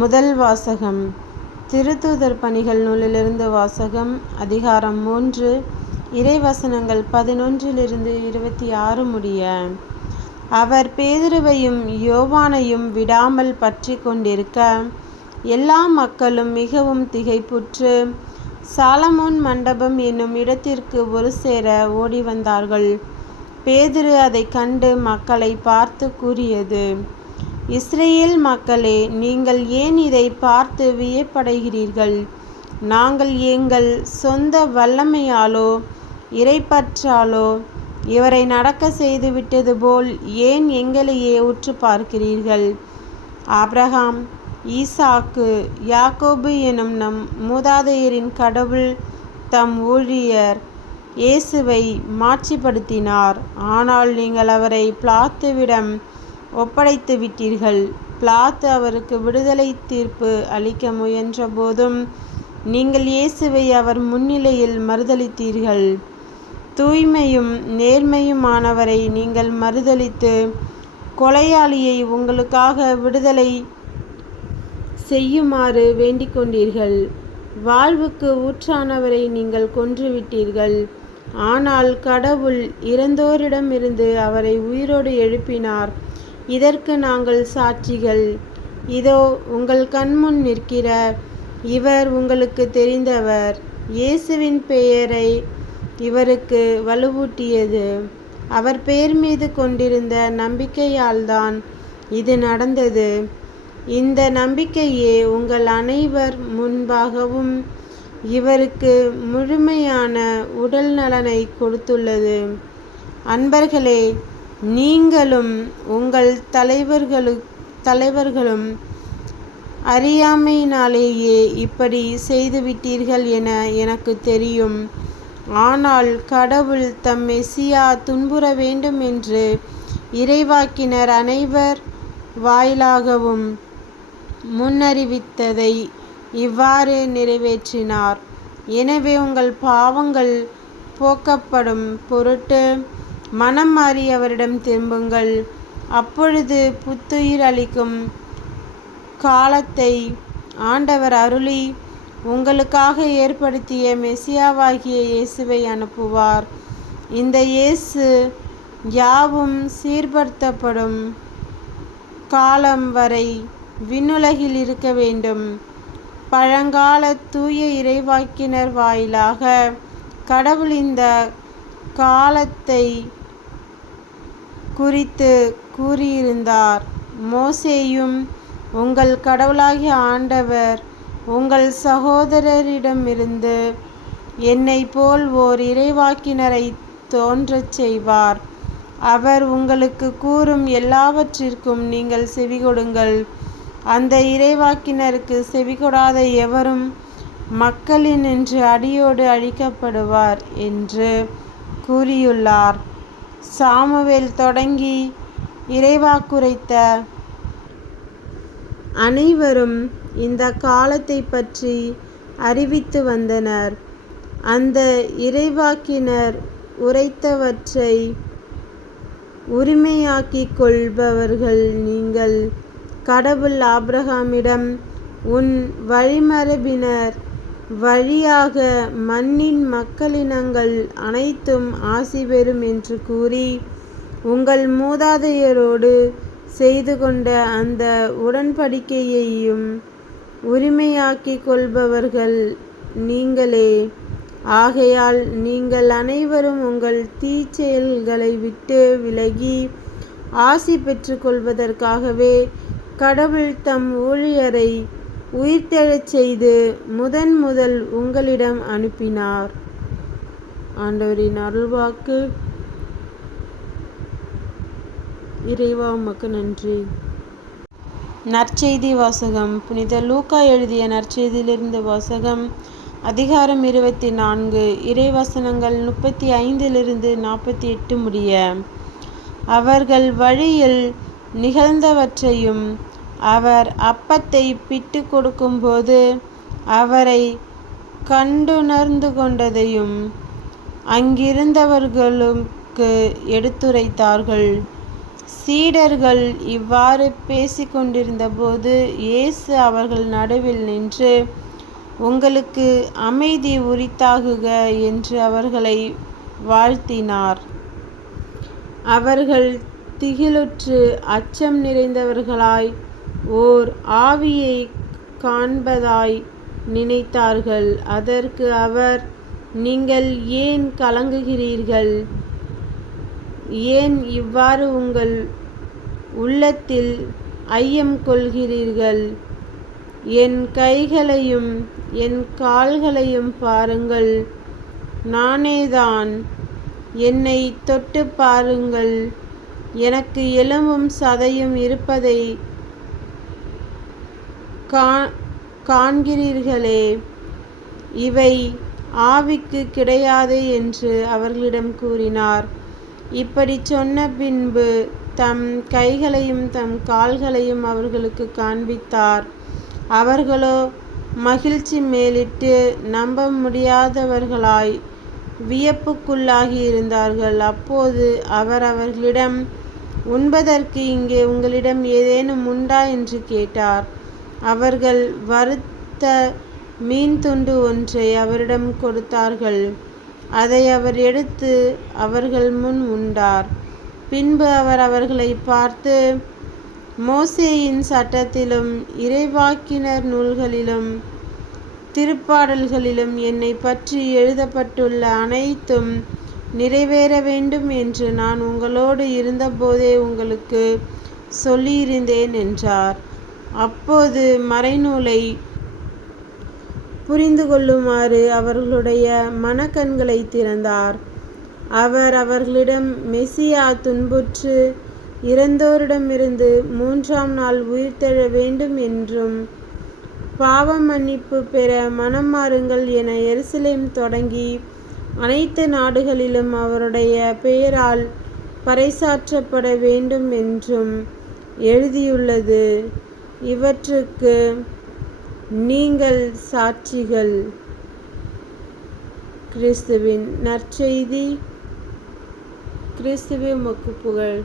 முதல் வாசகம். திருத்தூதர் பணிகள் நூலிலிருந்து வாசகம். அதிகாரம் 3, இறைவசனங்கள் 11-26 முடிய. அவர் பேதுருவையும் யோவானையும் விடாமல் பற்றி கொண்டிருக்க, எல்லா மக்களும் மிகவும் திகைப்புற்று சாலமோன் மண்டபம் என்னும் இடத்திற்கு ஒரு சேர ஓடி வந்தார்கள். பேதுரு அதை கண்டு மக்களை பார்த்து கூறியது: இஸ்ரேல் மக்களே, நீங்கள் ஏன் இதை பார்த்து வியப்படைகிறீர்கள்? நாங்கள் எங்கள் சொந்த வல்லமையாலோ இறைப்பற்றாலோ இவரை நடக்க செய்துவிட்டது போல் ஏன் எங்களையே உற்று பார்க்கிறீர்கள்? ஆபிரகாம், ஈசாக்கு, யாக்கோபு எனும் நம் மூதாதையரின் கடவுள் தம் ஊழியர் இயேசுவை மாட்சிப்படுத்தினார். ஆனால் நீங்கள் அவரை பிலாத்துவிடம் ஒப்படைத்து விட்டீர்கள். பிலாத்து அவருக்கு விடுதலை தீர்ப்பு அளிக்க முயன்ற போதும் நீங்கள் இயேசுவை அவர் முன்னிலையில் மறுதலித்தீர்கள். தூய்மையும் நேர்மையுமானவரை நீங்கள் மறுதலித்து கொலையாளியை உங்களுக்காக விடுதலை செய்யுமாறு வேண்டிக் கொண்டீர்கள். வாழ்வுக்கு ஊற்றானவரை நீங்கள் கொன்றுவிட்டீர்கள். ஆனால் கடவுள் இறந்தோரிடமிருந்து அவரை உயிரோடு எழுப்பினார். இதற்கு நாங்கள் சாட்சிகள். இதோ உங்கள் கண்முன் நிற்கிற இவர் உங்களுக்கு தெரிந்தவர். இயேசுவின் பெயரை இவருக்கு வலுவூட்டியது அவர் பெயர் மீது கொண்டிருந்த நம்பிக்கையால்தான் இது நடந்தது. இந்த நம்பிக்கையே உங்கள் அனைவர் முன்பாகவும் இவருக்கு முழுமையான உடல் நலனை கொடுத்துள்ளது. அன்பர்களே, நீங்களும் உங்கள் தலைவர்களும் அறியாமையினாலேயே இப்படி செய்துவிட்டீர்கள் என எனக்கு தெரியும். ஆனால் கடவுள் தம் மெசியா துன்புற வேண்டும் என்று இறைவாக்கினர் அனைவர் வாயிலாகவும் முன்னறிவித்ததை இவ்வாறு நிறைவேற்றினார். எனவே உங்கள் பாவங்கள் போக்கப்படும் பொருட்டு மனம் மாறி அவரிடம் திரும்புங்கள். அப்பொழுது புத்துயிர் அளிக்கும் காலத்தை ஆண்டவர் அருளி உங்களுக்காக ஏற்படுத்திய மெசியாவாகிய இயேசுவை அனுப்புவார். இந்த இயேசு யாவும் சீர்படுத்தப்படும் காலம் வரை விண்ணுலகில் இருக்க வேண்டும். பழங்கால தூய இறைவாக்கினர் வாயிலாக கடவுள் இந்த காலத்தை குறித்து கூறியிருந்தார். மோசேயும், உங்கள் கடவுளாகிய ஆண்டவர் உங்கள் சகோதரரிடமிருந்து என்னை போல் ஓர் இறைவாக்கினரை தோன்றச் செய்வார். அவர் உங்களுக்கு கூறும் எல்லாவற்றிற்கும் நீங்கள் செவிகொடுங்கள். அந்த இறைவாக்கினருக்கு செவிகொடாத எவரும் மக்களினின்று அடியோடு அழிக்கப்படுவார் என்று கூறியுள்ளார். சாமுவேல் தொடங்கி இறைவாக்குரைத்த அனைவரும் இந்த காலத்தை பற்றி அறிவித்து வந்தனர். அந்த இறைவாக்கினர் உரைத்தவற்றை உரிமையாக்கிக் கொள்பவர்கள் நீங்கள். கடவுள் ஆபிரகாமிடம், உன் வழிமரபினர் வழியாக மண்ணின் மக்களினங்கள் அனைத்தும் ஆசி பெறும் என்று கூறி உங்கள் மூதாதையரோடு செய்து கொண்ட அந்த உடன்படிக்கையையும் உரிமையாக்கிக் கொள்பவர்கள் நீங்களே. ஆகையால் நீங்கள் அனைவரும் உங்கள் தீச்செயல்களை விட்டு விலகி ஆசி பெற்று கொள்வதற்காகவே கடவுள் தம் ஊழியரை உயிர்த்தெழச் செய்து முதல் உங்களிடம் அனுப்பினார். ஆண்டவரின் அருள்வாக்கு. இறைவா, உமக்கு நன்றி. நற்செய்தி வாசகம். புனித லூக்கா எழுதிய நற்செய்தியிலிருந்து வாசகம். அதிகாரம் 24, இறைவசனங்கள் 35-48 முடிய. அவர்கள் வழியில் நிகழ்ந்தவற்றையும் அவர் அப்பத்தை பிட்டு கொடுக்கும்போது அவரை கண்டுணர்ந்து கொண்டதையும் அங்கிருந்தவர்களுக்கு எடுத்துரைத்தார்கள். சீடர்கள் இவ்வாறு பேசிக்கொண்டிருந்தபோது இயேசு அவர்கள் நடுவில் நின்று, உங்களுக்கு அமைதி உரித்தாகுக என்று அவர்களை வாழ்த்தினார். அவர்கள் திகிலுற்று அச்சம் நிறைந்தவர்களாய் ஓர் ஆவியை காண்பதாய் நினைத்தார்கள். அதற்கு அவர், நீங்கள் ஏன் கலங்குகிறீர்கள்? ஏன் இவ்வாறு உங்கள் உள்ளத்தில் ஐயம் கொள்கிறீர்கள்? என் கைகளையும் என் கால்களையும் பாருங்கள், நானேதான். என்னை தொட்டு பாருங்கள், எனக்கு எலும்பும் சதையும் இருப்பதை காண்கிறீர்களே, இவை ஆவிக்கு கிடையாதே என்று அவர்களிடம் கூறினார். இப்படி சொன்ன பின்பு தம் கைகளையும் தம் கால்களையும் அவர்களுக்கு காண்பித்தார். அவர்களோ மகிழ்ச்சி மேலிட்டு நம்ப முடியாதவர்களாய் வியப்புக்குள்ளாகி இருந்தார்கள். அப்போது அவர் அவர்களிடம், உண்பதற்கு இங்கே உங்களிடம் ஏதேனும் உண்டா என்று கேட்டார். அவர்கள் வறுத்த மீன் துண்டு ஒன்றை அவரிடம் கொடுத்தார்கள். அதை அவர் எடுத்து அவர்கள் முன் உண்டார். பின்பு அவர் அவர்களை பார்த்து, மோசேயின் சட்டத்திலும் இறைவாக்கினர் நூல்களிலும் திருப்பாடல்களிலும் என்னை பற்றி எழுதப்பட்டுள்ள அனைத்தும் நிறைவேற வேண்டும் என்று நான் உங்களோடு இருந்தபோதே உங்களுக்கு சொல்லியிருந்தேன் என்றார். அப்போது மறைநூலை புரிந்து கொள்ளுமாறு அவர்களுடைய மனக்கண்களை திறந்தார். அவர் அவர்களிடம், மெசியா துன்புற்று இறந்தோரிடமிருந்து 3ஆம் நாள் உயிர்த்தெழ வேண்டும் என்றும், பாவ மன்னிப்பு பெற மனம் மாறுங்கள் என எருசலேம் தொடங்கி அனைத்து நாடுகளிலும் அவருடைய பெயரால் பறைசாற்றப்பட வேண்டும் என்றும் எழுதியுள்ளது. இவற்றுக்கு நீங்கள் சாட்சிகள். கிறிஸ்துவின் நற்செய்தி. கிறிஸ்துவே உமக்கு புகழ்.